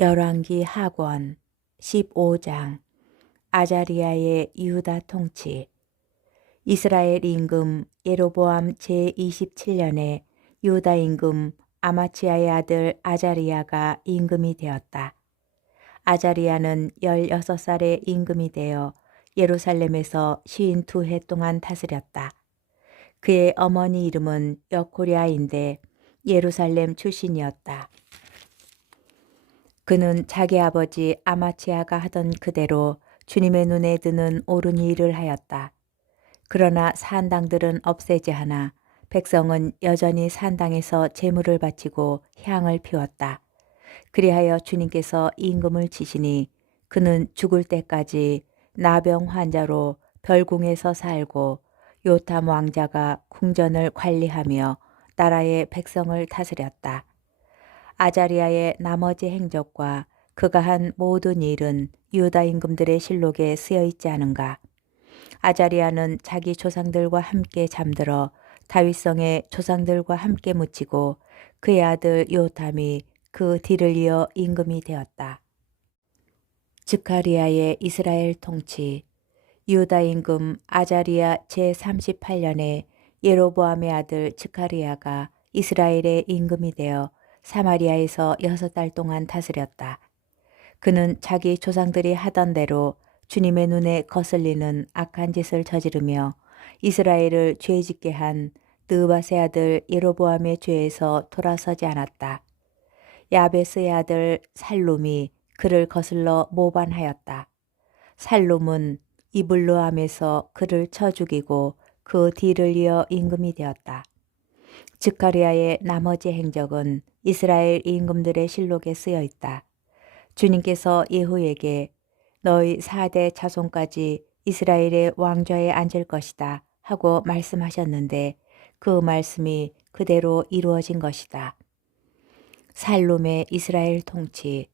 열왕기 하권 15장 아자리아의 유다 통치. 이스라엘 임금 예로보암 제27년에 유다 임금 아마치아의 아들 아자리아가 임금이 되었다. 아자리아는 16살에 임금이 되어 예루살렘에서 52해 동안 다스렸다. 그의 어머니 이름은 여코랴인데 예루살렘 출신이었다. 그는 자기 아버지 아마치아가 하던 그대로 주님의 눈에 드는 옳은 일을 하였다. 그러나 산당들은 없애지 않아 백성은 여전히 산당에서 제물을 바치고 향을 피웠다. 그리하여 주님께서 임금을 치시니 그는 죽을 때까지 나병 환자로 별궁에서 살고 요탐 왕자가 궁전을 관리하며 나라의 백성을 다스렸다. 아자리아의 나머지 행적과 그가 한 모든 일은 유다 임금들의 실록에 쓰여 있지 않은가. 아자리아는 자기 조상들과 함께 잠들어 다윗성의 조상들과 함께 묻히고 그의 아들 요탐이 그 뒤를 이어 임금이 되었다. 즈카리아의 이스라엘 통치. 유다 임금 아자리아 제38년에 예로보암의 아들 즈카리아가 이스라엘의 임금이 되어 사마리아에서 6달 동안 다스렸다. 그는 자기 조상들이 하던 대로 주님의 눈에 거슬리는 악한 짓을 저지르며 이스라엘을 죄짓게 한 느바세 아들 예로보암의 죄에서 돌아서지 않았다. 야베스의 아들 살룸이 그를 거슬러 모반하였다. 살룸은 이블루암에서 그를 쳐 죽이고 그 뒤를 이어 임금이 되었다. 즈카리아의 나머지 행적은 이스라엘 임금들의 실록에 쓰여 있다. 주님께서 예후에게 너희 4대 자손까지 이스라엘의 왕좌에 앉을 것이다 하고 말씀하셨는데 그 말씀이 그대로 이루어진 것이다. 살룸의 이스라엘 통치.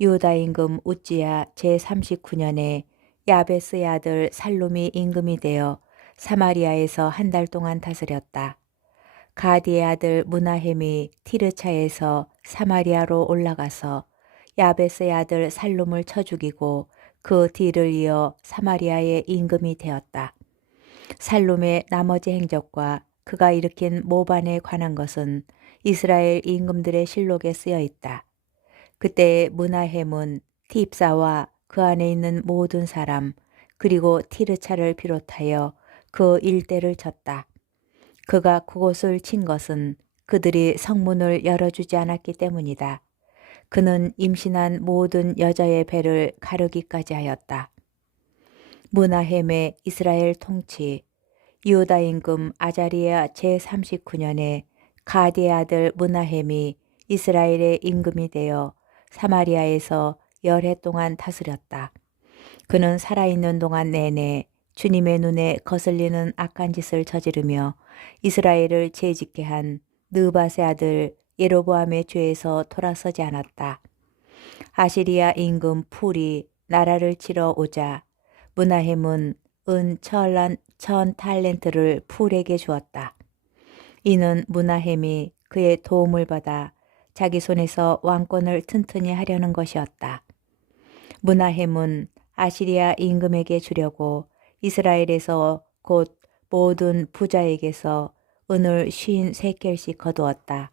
유다 임금 우찌야 제39년에 야베스의 아들 살룸이 임금이 되어 사마리아에서 한 달 동안 다스렸다. 가디의 아들 무나헴이 티르차에서 사마리아로 올라가서 야베스의 아들 살룸을 쳐 죽이고 그 뒤를 이어 사마리아의 임금이 되었다. 살룸의 나머지 행적과 그가 일으킨 모반에 관한 것은 이스라엘 임금들의 실록에 쓰여 있다. 그때 무나헴은 팁사와 그 안에 있는 모든 사람 그리고 티르차를 비롯하여 그 일대를 쳤다. 그가 그곳을 친 것은 그들이 성문을 열어주지 않았기 때문이다. 그는 임신한 모든 여자의 배를 가르기까지 하였다. 무나헴의 이스라엘 통치. 유다 임금 아자리아 제39년에 가디의 아들 무나헴이 이스라엘의 임금이 되어 사마리아에서 10해 동안 다스렸다. 그는 살아있는 동안 내내 주님의 눈에 거슬리는 악한 짓을 저지르며 이스라엘을 죄짓게 한 느바세 아들 예로보암의 죄에서 돌아서지 않았다. 아시리아 임금 풀이 나라를 치러 오자 무나헴은 은 1000달란트를 풀에게 주었다. 이는 무나헴이 그의 도움을 받아 자기 손에서 왕권을 튼튼히 하려는 것이었다. 무나헴은 아시리아 임금에게 주려고 이스라엘에서 곧 모든 부자에게서 은을 53켈씩 거두었다.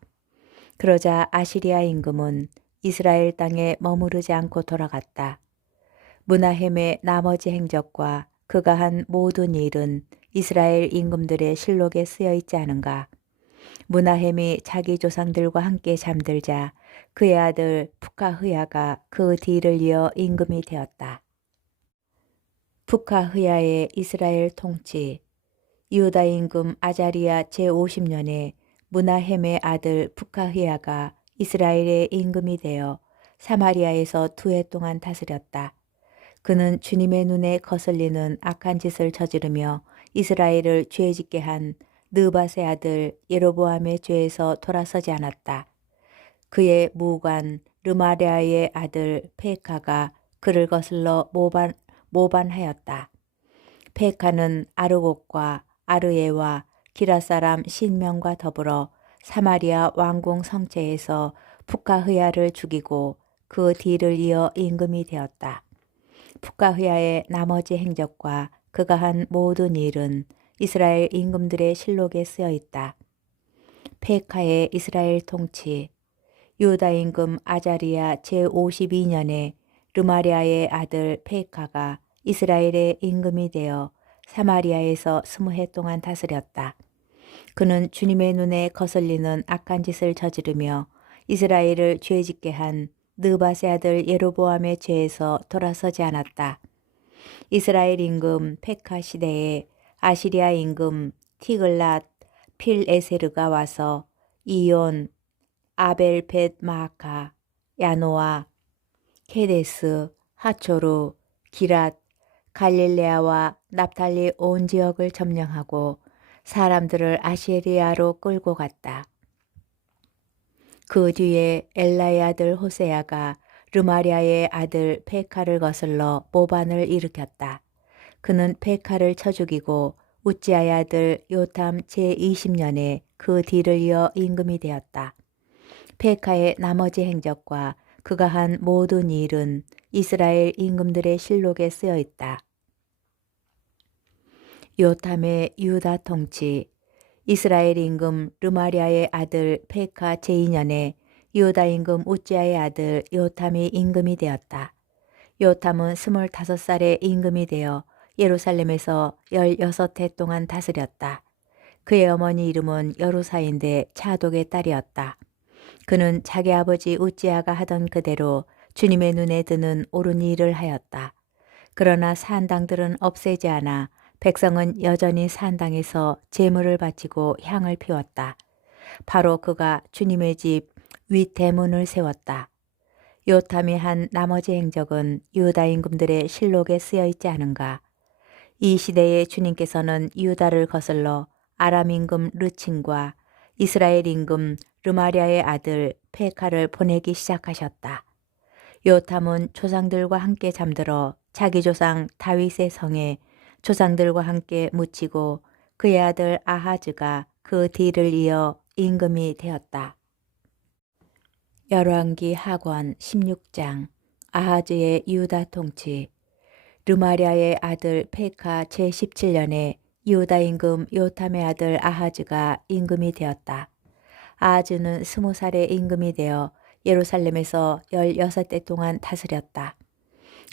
그러자 아시리아 임금은 이스라엘 땅에 머무르지 않고 돌아갔다. 무나헴의 나머지 행적과 그가 한 모든 일은 이스라엘 임금들의 실록에 쓰여 있지 않은가. 무나헴이 자기 조상들과 함께 잠들자 그의 아들 푸카흐야가 그 뒤를 이어 임금이 되었다. 푸카흐야의 이스라엘 통치. 유다 임금 아자리아 제50년에 무나헴의 아들 푸카흐야가 이스라엘의 임금이 되어 사마리아에서 2해 동안 다스렸다. 그는 주님의 눈에 거슬리는 악한 짓을 저지르며 이스라엘을 죄짓게 한 느바세 아들 예로보암의 죄에서 돌아서지 않았다. 그의 무관 르마랴의 아들 페카가 그를 거슬러 모반하였다. 페카는 아르곡과 아르에와 기라사람 신명과 더불어 사마리아 왕궁 성체에서 푸카흐야를 죽이고 그 뒤를 이어 임금이 되었다. 푸카흐야의 나머지 행적과 그가 한 모든 일은 이스라엘 임금들의 실록에 쓰여 있다. 페카의 이스라엘 통치. 유다 임금 아자리아 제52년에 르마리아의 아들 페카가 이스라엘의 임금이 되어 사마리아에서 20해 동안 다스렸다. 그는 주님의 눈에 거슬리는 악한 짓을 저지르며 이스라엘을 죄짓게 한 느밧의 아들 예로보암의 죄에서 돌아서지 않았다. 이스라엘 임금 페카 시대에 아시리아 임금 티글랏 필에세르가 와서 이온, 아벨벳 마아카, 야노아, 케데스, 하초루, 기랏, 갈릴레아와 납탈리 온 지역을 점령하고 사람들을 아시리아로 끌고 갔다. 그 뒤에 엘라의 아들 호세아가 르마리아의 아들 페카를 거슬러 모반을 일으켰다. 그는 페카를 쳐 죽이고 우찌아의 아들 요탐 제20년에 그 뒤를 이어 임금이 되었다. 페카의 나머지 행적과 그가 한 모든 일은 이스라엘 임금들의 실록에 쓰여 있다. 요탐의 유다 통치. 이스라엘 임금 르마리아의 아들 페카 제2년에 유다 임금 우찌아의 아들 요탐이 임금이 되었다. 요탐은 25살에 임금이 되어 예루살렘에서 16해 동안 다스렸다. 그의 어머니 이름은 여루사인데 차독의 딸이었다. 그는 자기 아버지 우찌아가 하던 그대로 주님의 눈에 드는 옳은 일을 하였다. 그러나 산당들은 없애지 않아 백성은 여전히 산당에서 제물을 바치고 향을 피웠다. 바로 그가 주님의 집 윗대문을 세웠다. 요탐이 한 나머지 행적은 유다 임금들의 실록에 쓰여 있지 않은가. 이 시대에 주님께서는 유다를 거슬러 아람 임금 르친과 이스라엘 임금 르마리아의 아들 페카를 보내기 시작하셨다. 요탐은 조상들과 함께 잠들어 자기 조상 다윗의 성에 조상들과 함께 묻히고 그의 아들 아하즈가 그 뒤를 이어 임금이 되었다. 열왕기 하권 16장. 아하즈의 유다 통치. 르마리아의 아들 페카 제17년에 유다 임금 요탐의 아들 아하즈가 임금이 되었다. 아하즈는 20살에 임금이 되어 예루살렘에서 16해 동안 다스렸다.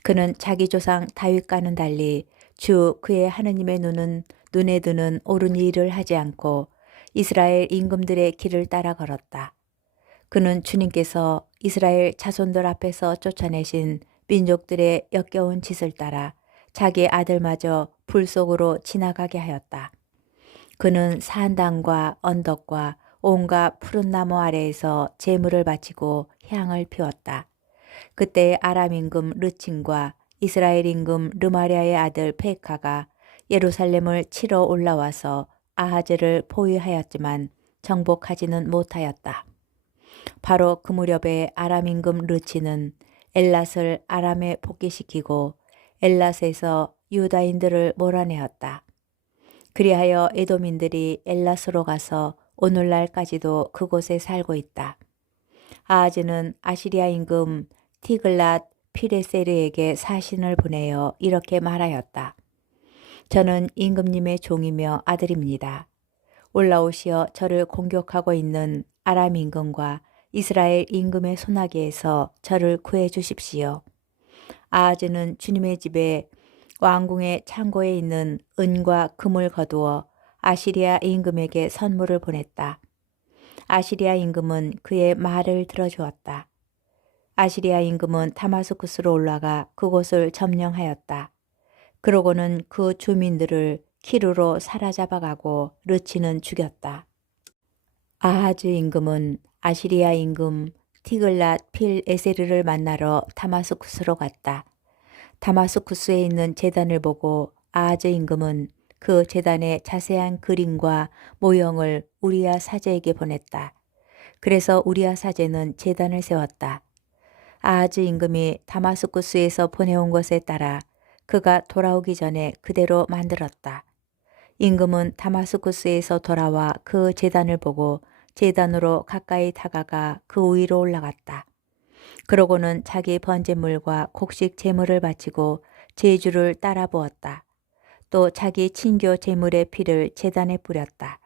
그는 자기 조상 다윗과는 달리 주 그의 하느님의 눈에 드는 옳은 일을 하지 않고 이스라엘 임금들의 길을 따라 걸었다. 그는 주님께서 이스라엘 자손들 앞에서 쫓아내신 민족들의 역겨운 짓을 따라 자기 아들마저 불 속으로 지나가게 하였다. 그는 산당과 언덕과 온갖 푸른 나무 아래에서 제물을 바치고 향을 피웠다. 그때 아람 임금 르친과 이스라엘 임금 르마리아의 아들 페카가 예루살렘을 치러 올라와서 아하즈를 포위하였지만 정복하지는 못하였다. 바로 그 무렵에 아람 임금 르친은 엘랏을 아람에 복귀시키고 엘랏에서 유다인들을 몰아내었다. 그리하여 에돔인들이 엘랏으로 가서 오늘날까지도 그곳에 살고 있다. 아하즈는 아시리아 임금 티글랏 피레세르에게 사신을 보내어 이렇게 말하였다. 저는 임금님의 종이며 아들입니다. 올라오시어 저를 공격하고 있는 아람 임금과 이스라엘 임금의 손아귀에서 저를 구해 주십시오. 아하즈는 주님의 집에 왕궁의 창고에 있는 은과 금을 거두어 아시리아 임금에게 선물을 보냈다. 아시리아 임금은 그의 말을 들어주었다. 아시리아 임금은 다마스쿠스로 올라가 그곳을 점령하였다. 그러고는 그 주민들을 키루로 사로잡아가고 르치는 죽였다. 아하즈 임금은 아시리아 임금 티글랏 필 에세르를 만나러 다마스쿠스로 갔다. 다마스쿠스에 있는 제단을 보고 아하즈 임금은 그 제단의 자세한 그림과 모형을 우리야 사제에게 보냈다. 그래서 우리야 사제는 제단을 세웠다. 아하즈 임금이 다마스쿠스에서 보내온 것에 따라 그가 돌아오기 전에 그대로 만들었다. 임금은 다마스쿠스에서 돌아와 그 제단을 보고 제단으로 가까이 다가가 그 위로 올라갔다. 그러고는 자기 번제물과 곡식 제물을 바치고 제주를 따라 부었다. 또 자기 친교 제물의 피를 제단에 뿌렸다.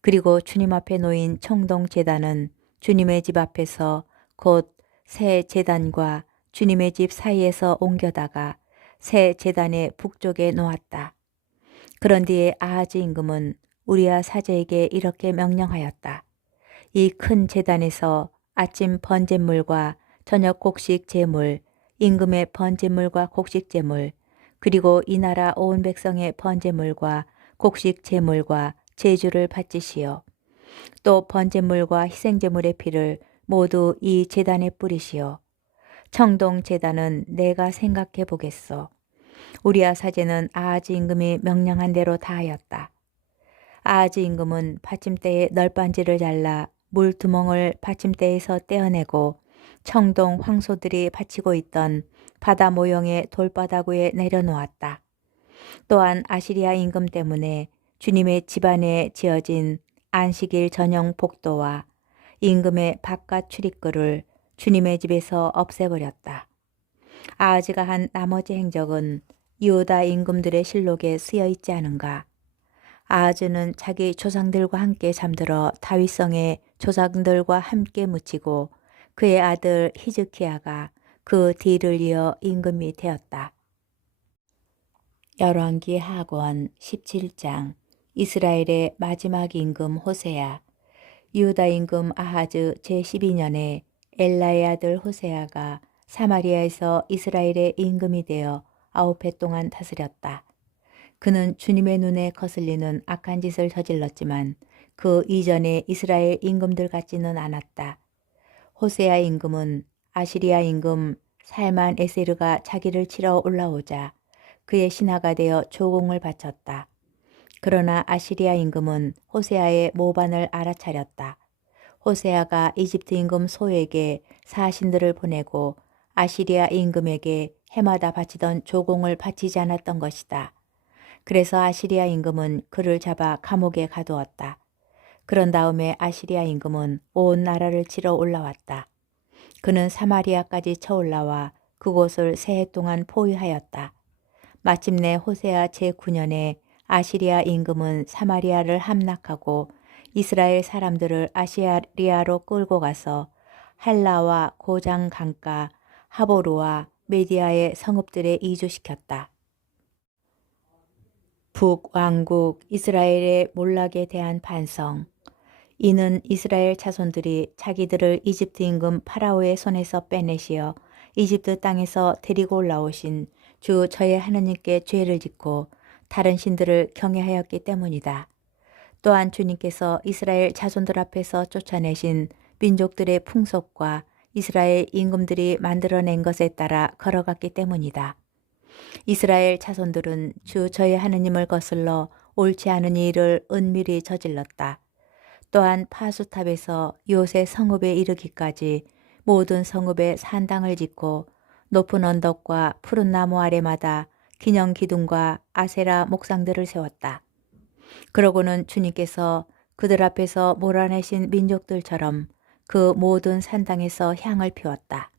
그리고 주님 앞에 놓인 청동 제단은 주님의 집 앞에서 곧 새 제단과 주님의 집 사이에서 옮겨다가 새 제단의 북쪽에 놓았다. 그런 뒤에 아하즈 임금은 우리야 사제에게 이렇게 명령하였다. 이 큰 제단에서 아침 번제물과 저녁 곡식 제물, 임금의 번제물과 곡식 제물, 그리고 이 나라 온 백성의 번제물과 곡식 제물과 제주를 바치시오. 또 번제물과 희생제물의 피를 모두 이 제단에 뿌리시오. 청동 제단은 내가 생각해 보겠소. 우리야 사제는 아하즈 임금이 명령한 대로 다 하였다. 아하즈 임금은 받침대에 널빤지를 잘라 물두멍을 받침대에서 떼어내고 청동 황소들이 바치고 있던 바다 모형의 돌바닥 위에 내려놓았다. 또한 아시리아 임금 때문에 주님의 집안에 지어진 안식일 전용 복도와 임금의 바깥 출입구를 주님의 집에서 없애버렸다. 아하즈가 한 나머지 행적은 유다 임금들의 실록에 쓰여 있지 않은가. 아하즈는 자기 조상들과 함께 잠들어 다윗성의 조상들과 함께 묻히고 그의 아들 히즈키야가 그 뒤를 이어 임금이 되었다. 열왕기 하권 17장. 이스라엘의 마지막 임금 호세야. 유다 임금 아하즈 제12년에 엘라의 아들 호세야가 사마리아에서 이스라엘의 임금이 되어 9해 동안 다스렸다. 그는 주님의 눈에 거슬리는 악한 짓을 저질렀지만 그 이전에 이스라엘 임금들 같지는 않았다. 호세아 임금은 아시리아 임금 살만 에세르가 자기를 치러 올라오자 그의 신하가 되어 조공을 바쳤다. 그러나 아시리아 임금은 호세아의 모반을 알아차렸다. 호세아가 이집트 임금 소에게 사신들을 보내고 아시리아 임금에게 해마다 바치던 조공을 바치지 않았던 것이다. 그래서 아시리아 임금은 그를 잡아 감옥에 가두었다. 그런 다음에 아시리아 임금은 온 나라를 치러 올라왔다. 그는 사마리아까지 쳐올라와 그곳을 3해 동안 포위하였다. 마침내 호세아 제9년에 아시리아 임금은 사마리아를 함락하고 이스라엘 사람들을 아시리아로 끌고 가서 할라와 고장 강가, 하보르와 메디아의 성읍들에 이주시켰다. 북왕국 이스라엘의 몰락에 대한 반성. 이는 이스라엘 자손들이 자기들을 이집트 임금 파라오의 손에서 빼내시어 이집트 땅에서 데리고 올라오신 주 저의 하느님께 죄를 짓고 다른 신들을 경외하였기 때문이다. 또한 주님께서 이스라엘 자손들 앞에서 쫓아내신 민족들의 풍속과 이스라엘 임금들이 만들어낸 것에 따라 걸어갔기 때문이다. 이스라엘 자손들은 주 저의 하느님을 거슬러 옳지 않은 일을 은밀히 저질렀다. 또한 파수탑에서 요새 성읍에 이르기까지 모든 성읍에 산당을 짓고 높은 언덕과 푸른 나무 아래마다 기념 기둥과 아세라 목상들을 세웠다. 그러고는 주님께서 그들 앞에서 몰아내신 민족들처럼 그 모든 산당에서 향을 피웠다.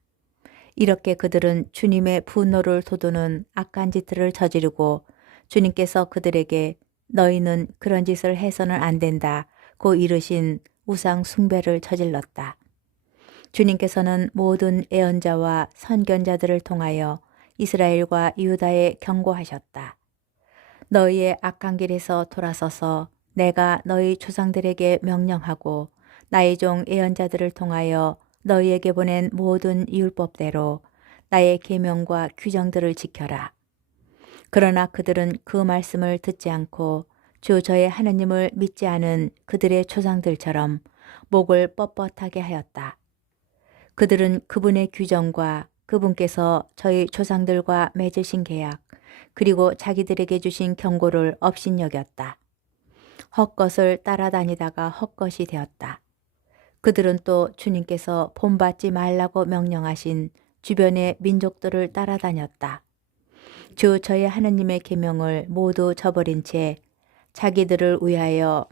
이렇게 그들은 주님의 분노를 돋우는 악한 짓들을 저지르고 주님께서 그들에게 너희는 그런 짓을 해서는 안 된다 고 이르신 우상 숭배를 저질렀다. 주님께서는 모든 예언자와 선견자들을 통하여 이스라엘과 유다에 경고하셨다. 너희의 악한 길에서 돌아서서 내가 너희 조상들에게 명령하고 나의 종 예언자들을 통하여 너희에게 보낸 모든 율법대로 나의 계명과 규정들을 지켜라. 그러나 그들은 그 말씀을 듣지 않고 주 저의 하느님을 믿지 않은 그들의 조상들처럼 목을 뻣뻣하게 하였다. 그들은 그분의 규정과 그분께서 저희 조상들과 맺으신 계약 그리고 자기들에게 주신 경고를 업신여겼다. 헛것을 따라다니다가 헛것이 되었다. 그들은 또 주님께서 본받지 말라고 명령하신 주변의 민족들을 따라다녔다. 주 저희 하느님의 계명을 모두 저버린 채 자기들을 위하여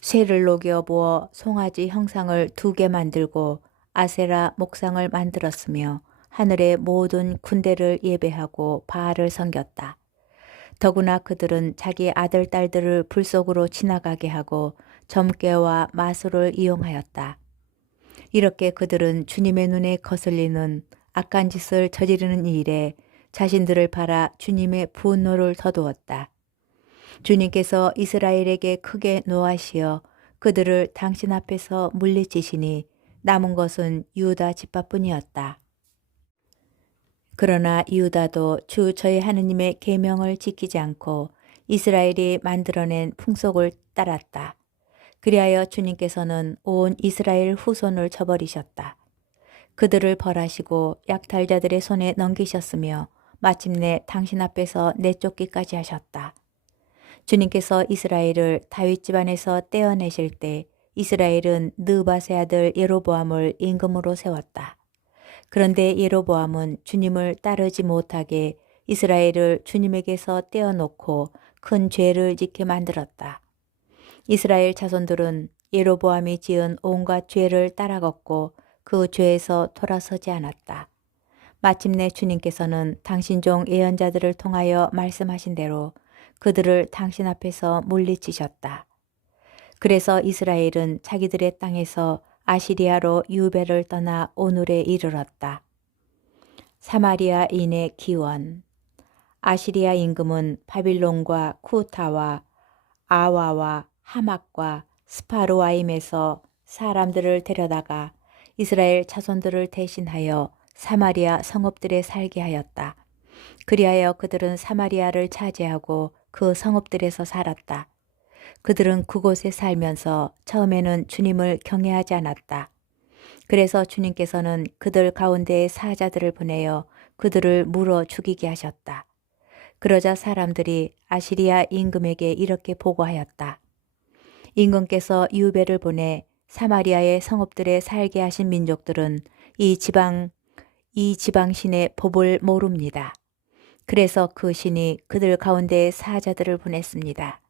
쇠를 녹여 부어 송아지 형상을 2개 만들고 아세라 목상을 만들었으며 하늘의 모든 군대를 예배하고 바알을 섬겼다. 더구나 그들은 자기 아들, 딸들을 불 속으로 지나가게 하고 점괘와 마술을 이용하였다. 이렇게 그들은 주님의 눈에 거슬리는 악한 짓을 저지르는 일에 자신들을 팔아 주님의 분노를 더두었다. 주님께서 이스라엘에게 크게 노하시어 그들을 당신 앞에서 물리치시니 남은 것은 유다 집합뿐이었다. 그러나 유다도 주 저희 하느님의 계명을 지키지 않고 이스라엘이 만들어낸 풍속을 따랐다. 그리하여 주님께서는 온 이스라엘 후손을 저버리셨다. 그들을 벌하시고 약탈자들의 손에 넘기셨으며 마침내 당신 앞에서 내쫓기까지 하셨다. 주님께서 이스라엘을 다윗 집안에서 떼어내실 때 이스라엘은 느밧의 아들 예로보암을 임금으로 세웠다. 그런데 예로보암은 주님을 따르지 못하게 이스라엘을 주님에게서 떼어놓고 큰 죄를 짓게 만들었다. 이스라엘 자손들은 예로보암이 지은 온갖 죄를 따라걷고 그 죄에서 돌아서지 않았다. 마침내 주님께서는 당신 종 예언자들을 통하여 말씀하신 대로 그들을 당신 앞에서 물리치셨다. 그래서 이스라엘은 자기들의 땅에서 아시리아로 유배를 떠나 오늘에 이르렀다. 사마리아인의 기원. 아시리아 임금은 바빌론과 쿠타와 아와와 하맛과 스파르와임에서 사람들을 데려다가 이스라엘 자손들을 대신하여 사마리아 성읍들에 살게 하였다. 그리하여 그들은 사마리아를 차지하고 그 성읍들에서 살았다. 그들은 그곳에 살면서 처음에는 주님을 경외하지 않았다. 그래서 주님께서는 그들 가운데에 사자들을 보내어 그들을 물어 죽이게 하셨다. 그러자 사람들이 아시리아 임금에게 이렇게 보고하였다. 임금께서 유배를 보내 사마리아의 성읍들에 살게 하신 민족들은 이 지방 신의 법을 모릅니다. 그래서 그 신이 그들 가운데에 사자들을 보냈습니다.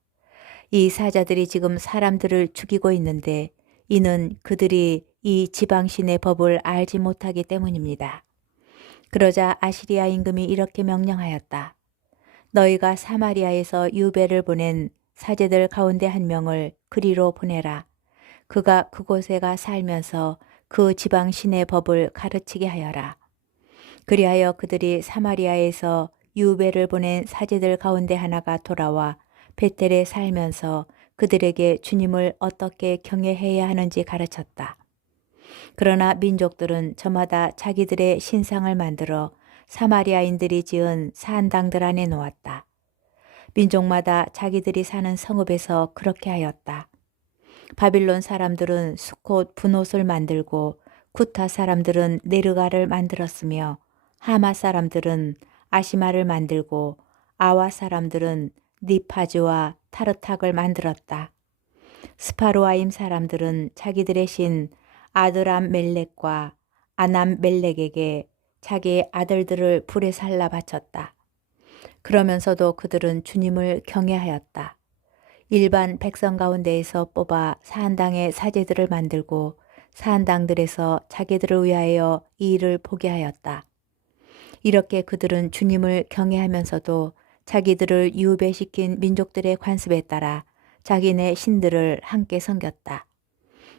이 사자들이 지금 사람들을 죽이고 있는데 이는 그들이 이 지방신의 법을 알지 못하기 때문입니다. 그러자 아시리아 임금이 이렇게 명령하였다. 너희가 사마리아에서 유배를 보낸 사제들 가운데 한 명을 그리로 보내라. 그가 그곳에 가 살면서 그 지방신의 법을 가르치게 하여라. 그리하여 그들이 사마리아에서 유배를 보낸 사제들 가운데 하나가 돌아와 베텔에 살면서 그들에게 주님을 어떻게 경외해야 하는지 가르쳤다. 그러나 민족들은 저마다 자기들의 신상을 만들어 사마리아인들이 지은 산당들 안에 놓았다. 민족마다 자기들이 사는 성읍에서 그렇게 하였다. 바빌론 사람들은 수콧 분옷을 만들고 쿠타 사람들은 네르가를 만들었으며 하마 사람들은 아시마를 만들고 아와 사람들은 니파즈와 타르탁을 만들었다. 스파르와임 사람들은 자기들의 신 아드람 멜렉과 아남 멜렉에게 자기 아들들을 불에 살라 바쳤다. 그러면서도 그들은 주님을 경외하였다. 일반 백성 가운데에서 뽑아 사한당의 사제들을 만들고 사한당들에서 자기들을 위하여 이 일을 보게 하였다. 이렇게 그들은 주님을 경외하면서도 자기들을 유배시킨 민족들의 관습에 따라 자기네 신들을 함께 섬겼다.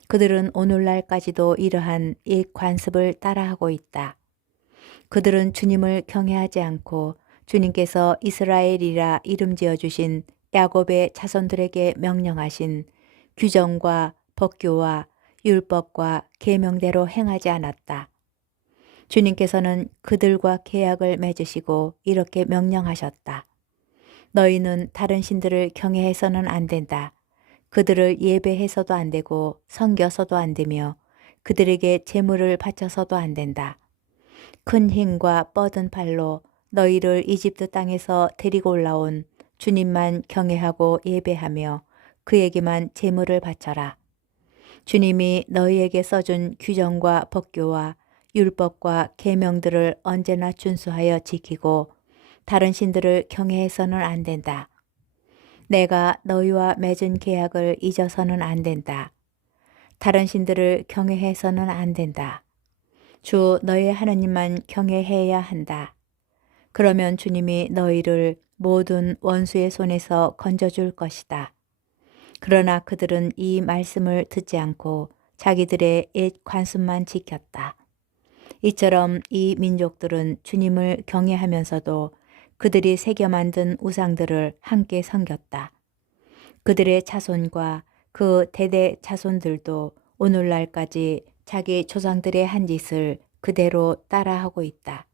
그들은 오늘날까지도 이러한 옛 관습을 따라하고 있다. 그들은 주님을 경외하지 않고 주님께서 이스라엘이라 이름 지어주신 야곱의 자손들에게 명령하신 규정과 법규와 율법과 계명대로 행하지 않았다. 주님께서는 그들과 계약을 맺으시고 이렇게 명령하셨다. 너희는 다른 신들을 경외해서는 안 된다. 그들을 예배해서도 안 되고 섬겨서도 안 되며 그들에게 제물을 바쳐서도 안 된다. 큰 힘과 뻗은 팔로 너희를 이집트 땅에서 데리고 올라온 주님만 경외하고 예배하며 그에게만 제물을 바쳐라. 주님이 너희에게 써준 규정과 법규와 율법과 계명들을 언제나 준수하여 지키고 다른 신들을 경외해서는 안 된다. 내가 너희와 맺은 계약을 잊어서는 안 된다. 다른 신들을 경외해서는 안 된다. 주 너의 하나님만 경외해야 한다. 그러면 주님이 너희를 모든 원수의 손에서 건져줄 것이다. 그러나 그들은 이 말씀을 듣지 않고 자기들의 옛 관습만 지켰다. 이처럼 이 민족들은 주님을 경외하면서도 그들이 새겨 만든 우상들을 함께 섬겼다. 그들의 자손과 그 대대 자손들도 오늘날까지 자기 조상들의 한 짓을 그대로 따라하고 있다.